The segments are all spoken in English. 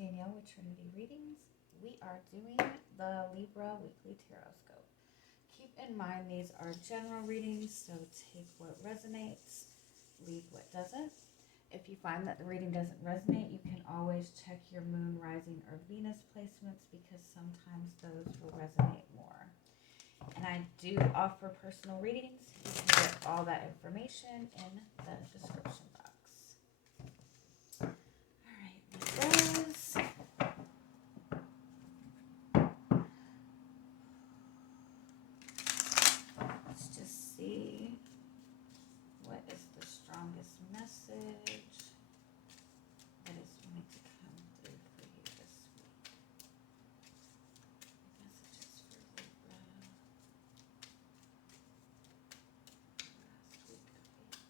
Danielle with Trinity Readings. We are doing the Libra Weekly Tarotscope. Keep in mind these are general readings, so take what resonates, leave what doesn't. If you find that the reading doesn't resonate, you can always check your moon, rising, or Venus placements because sometimes those will resonate more. And I do offer personal readings. You can get all that information in the description box. All right, Libras. Let's just see what is the strongest message that is going to come through for you this week. Messages for Libra. Last week of April.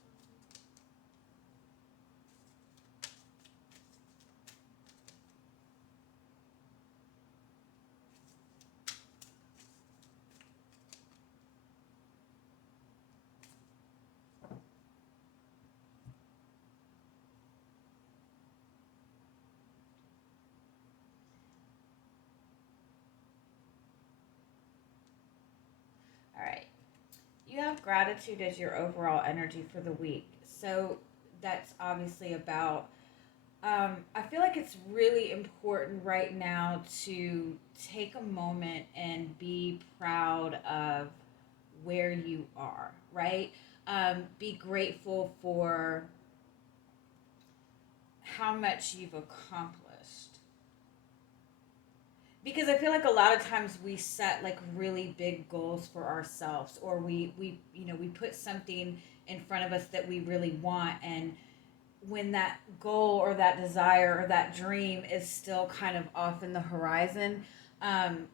All right. You have gratitude as your overall energy for the week. So that's obviously about, I feel like it's really important right now to take a moment and be proud of where you are, right? Be grateful for how much you've accomplished. Because I feel like a lot of times we set like really big goals for ourselves, or we put something in front of us that we really want, and when that goal or that desire or that dream is still kind of off in the horizon, um,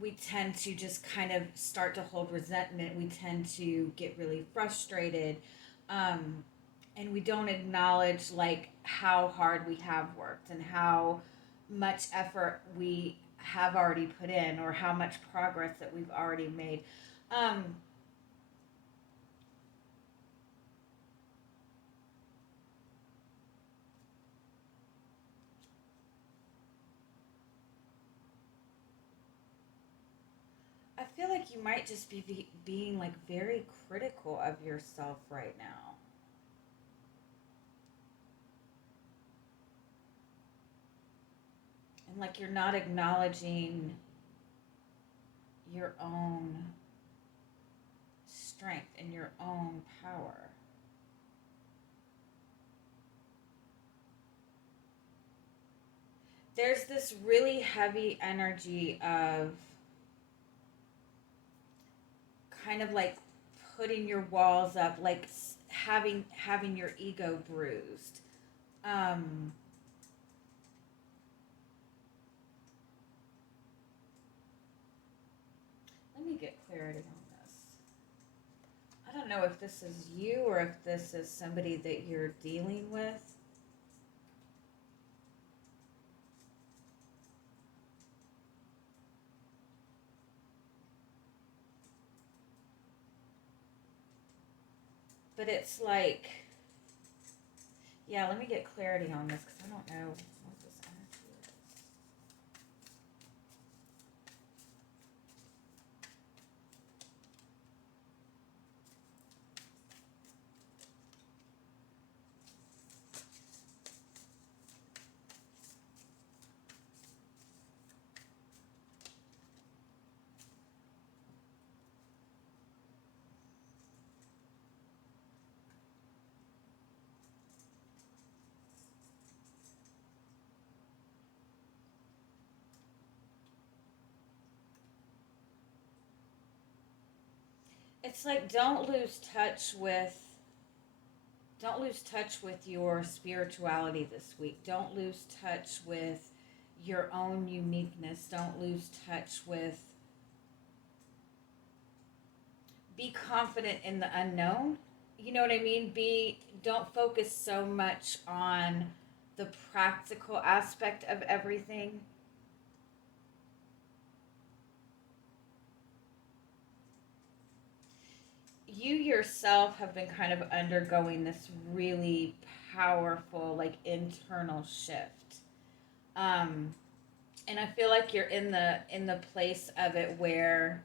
we tend to just kind of start to hold resentment. We tend to get really frustrated, um, and we don't acknowledge like how hard we have worked and how much effort we have already put in, or how much progress that we've already made. Um, I feel like you might just be being like very critical of yourself right now. And like you're not acknowledging your own strength and your own power. There's this really heavy energy of kind of like putting your walls up, like having your ego bruised. Um, Let me get clarity on this. I don't know if this is you or if this is somebody that you're dealing with. But it's like, yeah, let me get clarity on this because I don't know what this energy is. It's like don't lose touch with your spirituality this week. Don't lose touch with your own uniqueness. Don't lose touch with, be confident in the unknown. You know what I mean? Don't focus so much on the practical aspect of everything. You yourself have been kind of undergoing this really powerful, like, internal shift. And I feel like you're in the place of it where,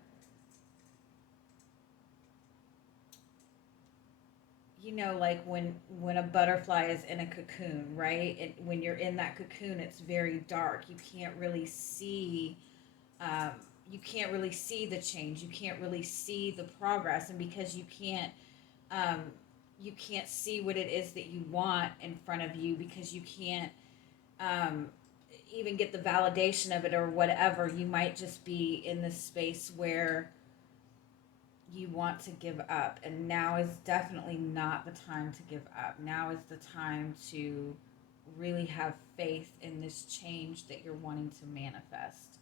you know, like when a butterfly is in a cocoon, right? When you're in that cocoon, it's very dark. Um, you can't really see the change. You can't really see the progress, and because um, you can't see what it is that you want in front of you, because you can't um, even get the validation of it or whatever. You might just be in this space where you want to give up, and now is definitely not the time to give up. Now is the time to really have faith in this change that you're wanting to manifest.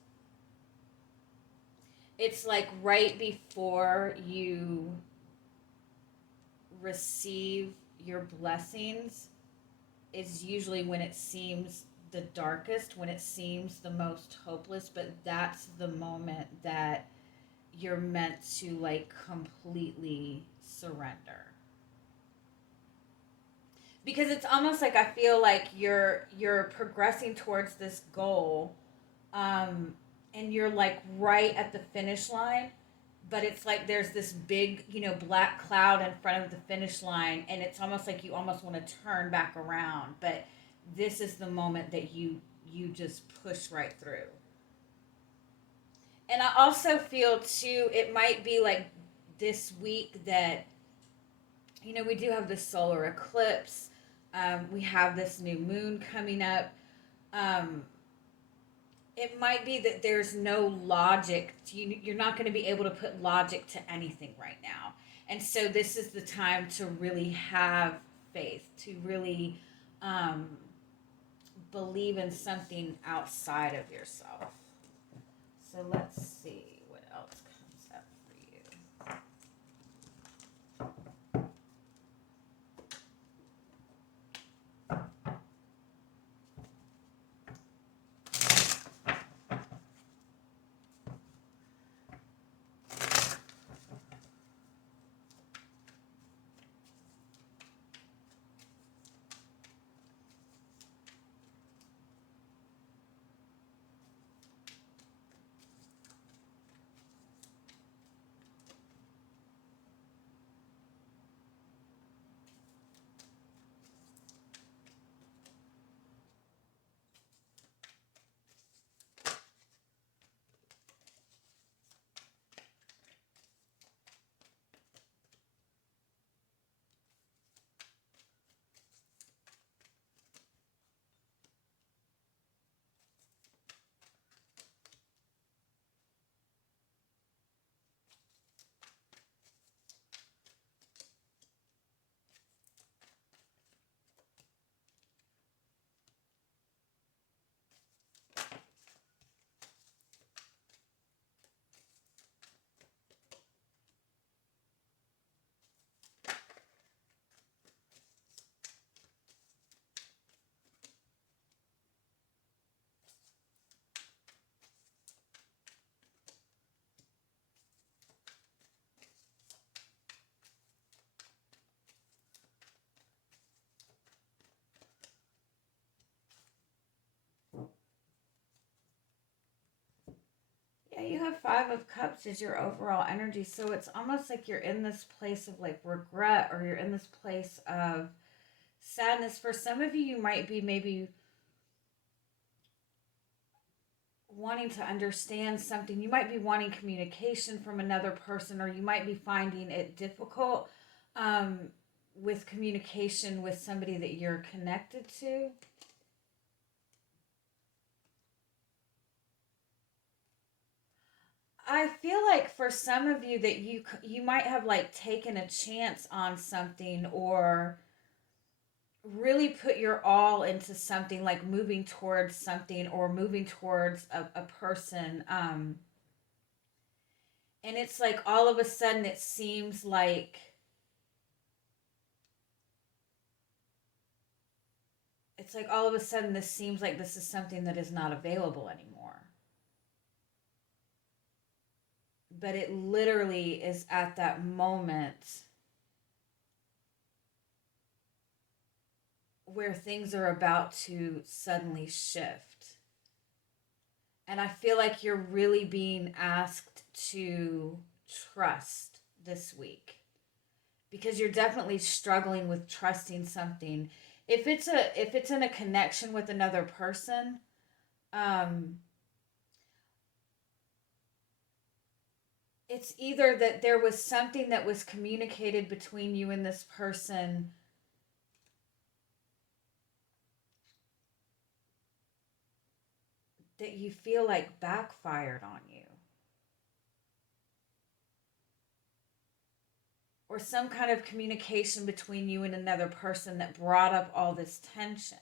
It's like right before you receive your blessings is usually when it seems the darkest, when it seems the most hopeless, but that's the moment that you're meant to, like, completely surrender. Because it's almost like I feel like you're progressing towards this goal, um and you're like right at the finish line, but it's like there's this big, black cloud in front of the finish line, and it's almost like you almost want to turn back around, but this is the moment that you just push right through. And I also feel too, it might be like this week that, we do have this solar eclipse. We have this new moon coming up. Um, it might be that there's no logic. You're not going to be able to put logic to anything right now. And so this is the time to really have faith, to really um, believe in something outside of yourself. So let's see what else comes up for you. Yeah, you have Five of Cups as your overall energy. So it's almost like you're in this place of like regret, or you're in this place of sadness. For some of you, you might be maybe wanting to understand something. You might be wanting communication from another person, or you might be finding it difficult um, with communication with somebody that you're connected to. I feel like for some of you that you might have like taken a chance on something, or really put your all into something, like moving towards something or moving towards a person, and it's like all of a sudden it's like all of a sudden this seems like this is something that is not available anymore, but it literally is at that moment where things are about to suddenly shift. And I feel like you're really being asked to trust this week, because you're definitely struggling with trusting something. If it's in a connection with another person, it's either that there was something that was communicated between you and this person that you feel like backfired on you, or some kind of communication between you and another person that brought up all this tension.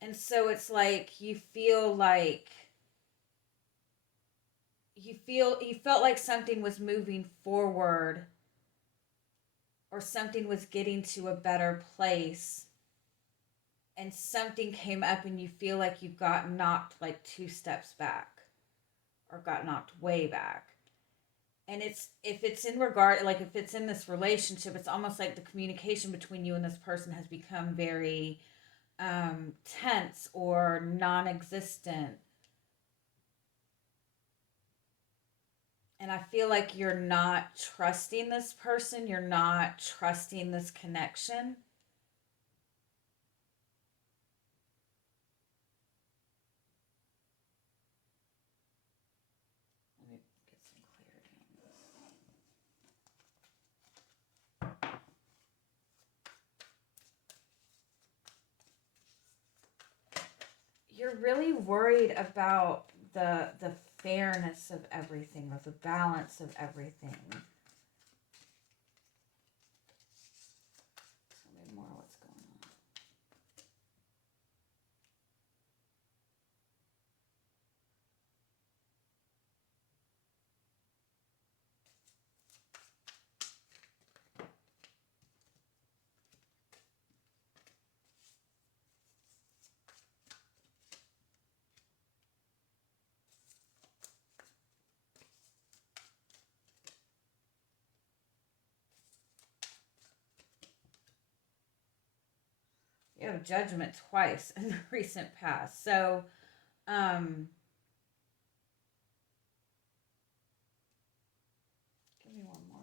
And so it's like you felt like something was moving forward, or something was getting to a better place, and something came up and you feel like you got knocked like 2 steps back, or got knocked way back. And if it's in this relationship, it's almost like the communication between you and this person has become very tense or non-existent. And I feel like you're not trusting this person, you're not trusting this connection. Let me get some clarity on this. You're really worried about the fairness of everything, or the balance of everything. Tell me more what's going on. You have judgment twice in the recent past. So, give me one more.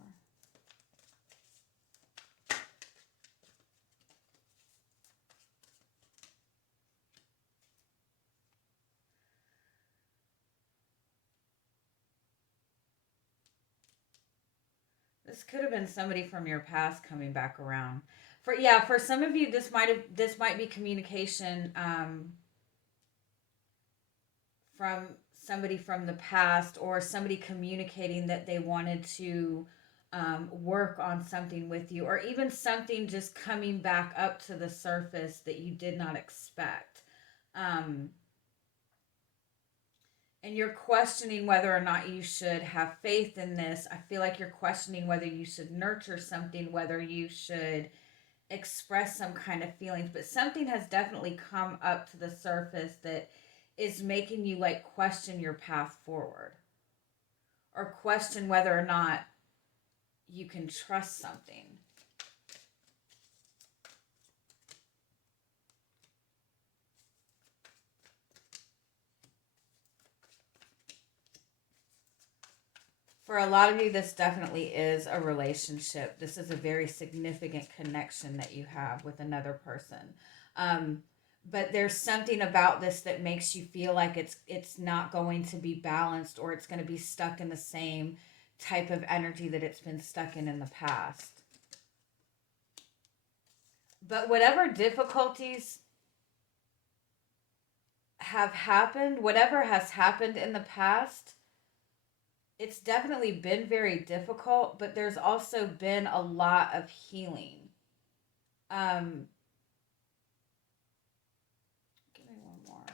This could have been somebody from your past coming back around. For some of you, this might be communication from somebody from the past, or somebody communicating that they wanted to work on something with you, or even something just coming back up to the surface that you did not expect. And you're questioning whether or not you should have faith in this. I feel like you're questioning whether you should nurture something, whether you should express some kind of feelings. But something has definitely come up to the surface that is making you like question your path forward, or question whether or not you can trust something. For a lot of you, this definitely is a relationship. This is a very significant connection that you have with another person. But there's something about this that makes you feel like it's not going to be balanced, or it's going to be stuck in the same type of energy that it's been stuck in the past. But whatever difficulties have happened, whatever has happened in the past, it's definitely been very difficult, but there's also been a lot of healing. Give me one more.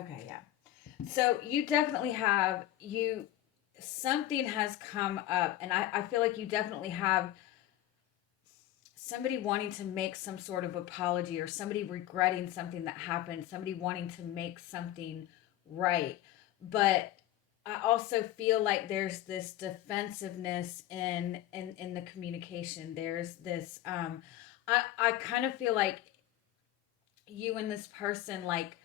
Okay, yeah. So you definitely have something has come up, and I feel like you definitely have somebody wanting to make some sort of apology, or somebody regretting something that happened, somebody wanting to make something right. But I also feel like there's this defensiveness in the communication. There's this I kind of feel like you and this person, like,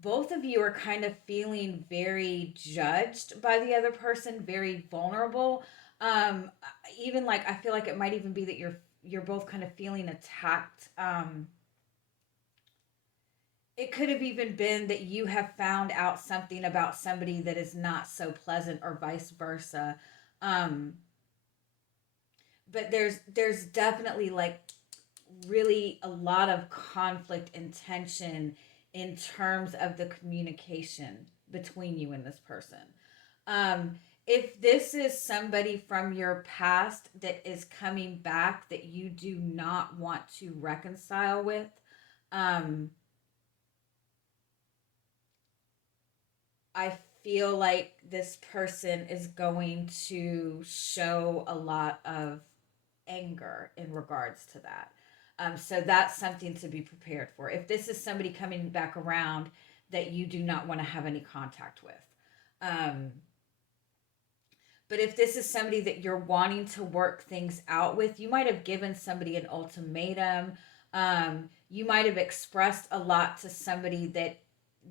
both of you are kind of feeling very judged by the other person, very vulnerable. Um, Even like I feel like it might even be that you're both kind of feeling attacked. It could have even been that you have found out something about somebody that is not so pleasant, or vice versa. Um, but there's definitely like really a lot of conflict and tension in terms of the communication between you and this person. Um, if this is somebody from your past that is coming back that you do not want to reconcile with, um, I feel like this person is going to show a lot of anger in regards to that. So that's something to be prepared for. If this is somebody coming back around that you do not want to have any contact with. Um, but if this is somebody that you're wanting to work things out with, you might have given somebody an ultimatum. You might have expressed a lot to somebody that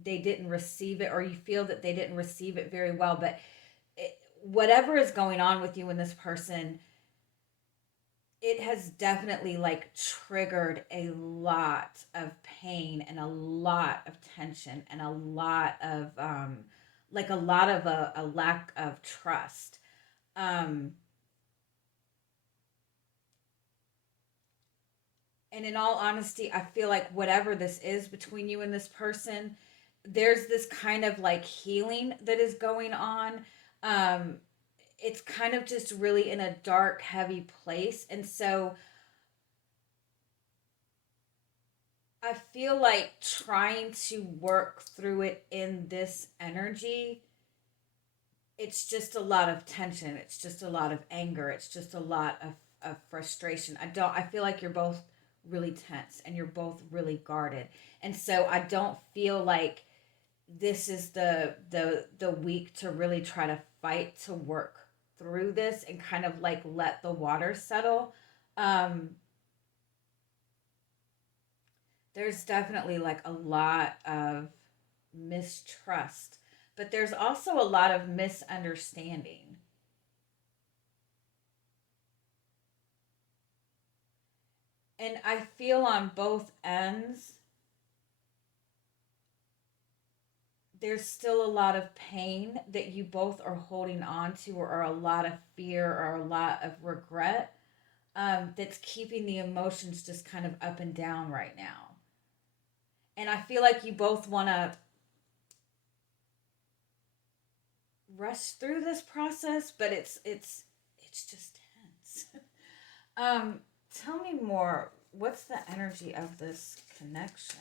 they didn't receive it, or you feel that they didn't receive it very well. But whatever is going on with you and this person, it has definitely like triggered a lot of pain and a lot of tension and a lot of like a lot of a lack of trust. um and in all honesty, I feel like whatever this is between you and this person, there's this kind of like healing that is going on. um it's kind of just really in a dark, heavy place, and so I feel like trying to work through it in this energy, it's just a lot of tension. It's just a lot of anger. It's just a lot of frustration. I feel like you're both really tense and you're both really guarded. And so I don't feel like this is the week to really try to fight to work through this and kind of like let the water settle. Um, there's definitely like a lot of mistrust, but there's also a lot of misunderstanding. And I feel on both ends, there's still a lot of pain that you both are holding on to, or a lot of fear, or a lot of regret, that's keeping the emotions just kind of up and down right now. And I feel like you both want to rush through this process, but it's just tense. um, Tell me more. What's the energy of this connection?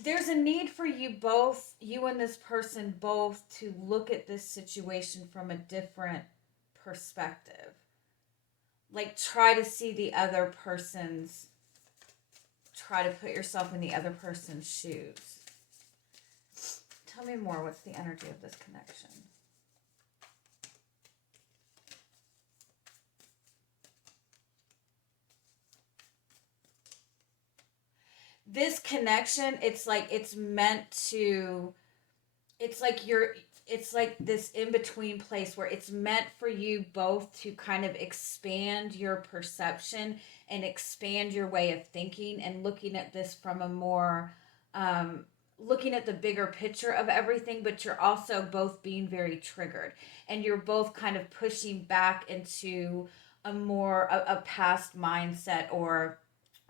There's a need for you both, you and this person both, to look at this situation from a different perspective. Like, try to see the other person's, try to put yourself in the other person's shoes. Tell me more. What's the energy of this connection? This connection, it's like it's meant to, it's like you're, it's like this in between place where it's meant for you both to kind of expand your perception and expand your way of thinking and looking at this from a more looking at the bigger picture of everything. But you're also both being very triggered, and you're both kind of pushing back into a past mindset, or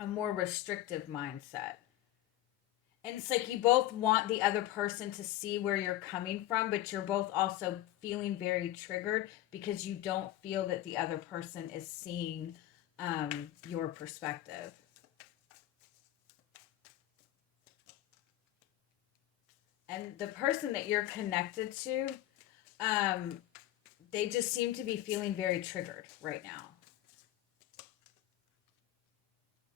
a more restrictive mindset. And it's like you both want the other person to see where you're coming from, but you're both also feeling very triggered because you don't feel that the other person is seeing your perspective. And the person that you're connected to, they just seem to be feeling very triggered right now.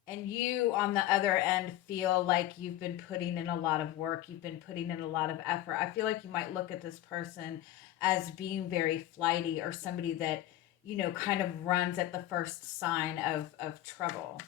And you, on the other end, feel like you've been putting in a lot of work. You've been putting in a lot of effort. I feel like you might look at this person as being very flighty, or somebody that, you know, kind of runs at the first sign of trouble.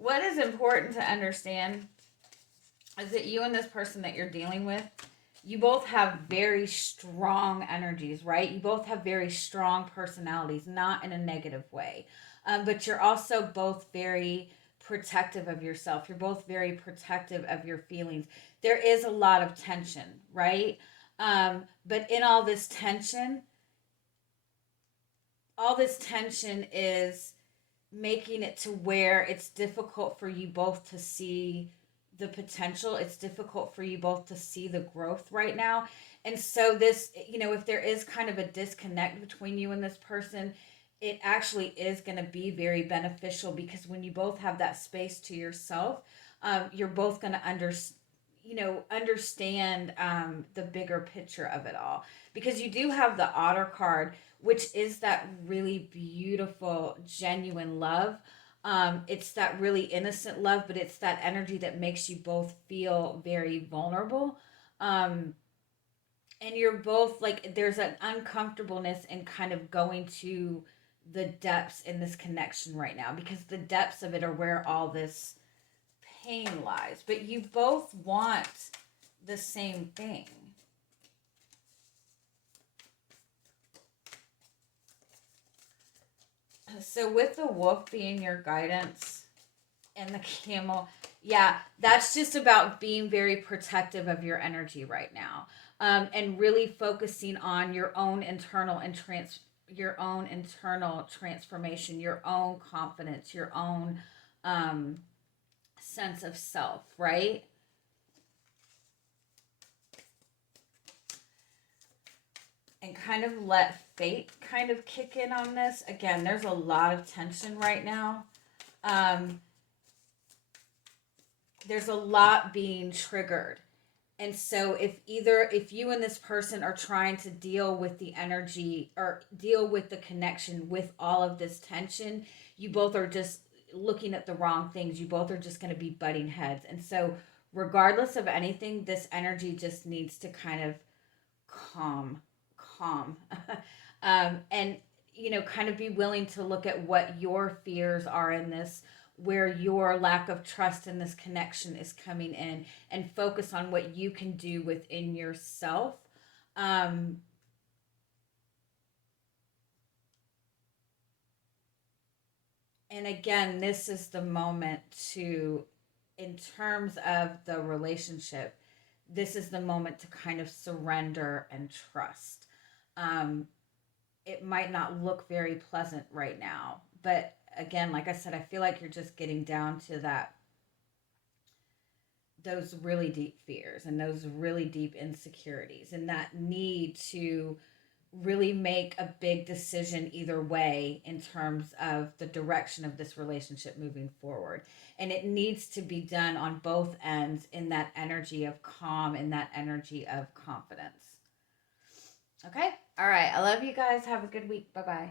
What is important to understand is that you and this person that you're dealing with, you both have very strong energies, right? You both have very strong personalities, not in a negative way. But you're also both very protective of yourself. You're both very protective of your feelings. There is a lot of tension, right? But in all this tension is making it to where it's difficult for you both to see the potential. It's difficult for you both to see the growth right now. And so this, you know, if there is kind of a disconnect between you and this person, it actually is going to be very beneficial, because when you both have that space to yourself, you're both going to understand the bigger picture of it all, because you do have the Otter card, which is that really beautiful, genuine love. It's that really innocent love, but it's that energy that makes you both feel very vulnerable. And you're both like, there's an uncomfortableness in kind of going to the depths in this connection right now, because the depths of it are where all this pain lies. But you both want the same thing. So with the wolf being your guidance and the camel, yeah, that's just about being very protective of your energy right now, and really focusing on your own internal transformation, your own confidence, your own sense of self, right? And kind of let fate kind of kick in on this. Again, there's a lot of tension right now. There's a lot being triggered. And so if you and this person are trying to deal with the energy or deal with the connection with all of this tension, you both are just looking at the wrong things. You both are just going to be butting heads. And so regardless of anything, this energy just needs to kind of calm. And, you know, kind of be willing to look at what your fears are in this, where your lack of trust in this connection is coming in, and focus on what you can do within yourself. And again, this is the moment to, in terms of the relationship, this is the moment to kind of surrender and trust. It might not look very pleasant right now, but again, like I said, I feel like you're just getting down to those really deep fears and those really deep insecurities, and that need to really make a big decision either way in terms of the direction of this relationship moving forward. And it needs to be done on both ends in that energy of calm and that energy of confidence. Okay? All right. I love you guys. Have a good week. Bye-bye.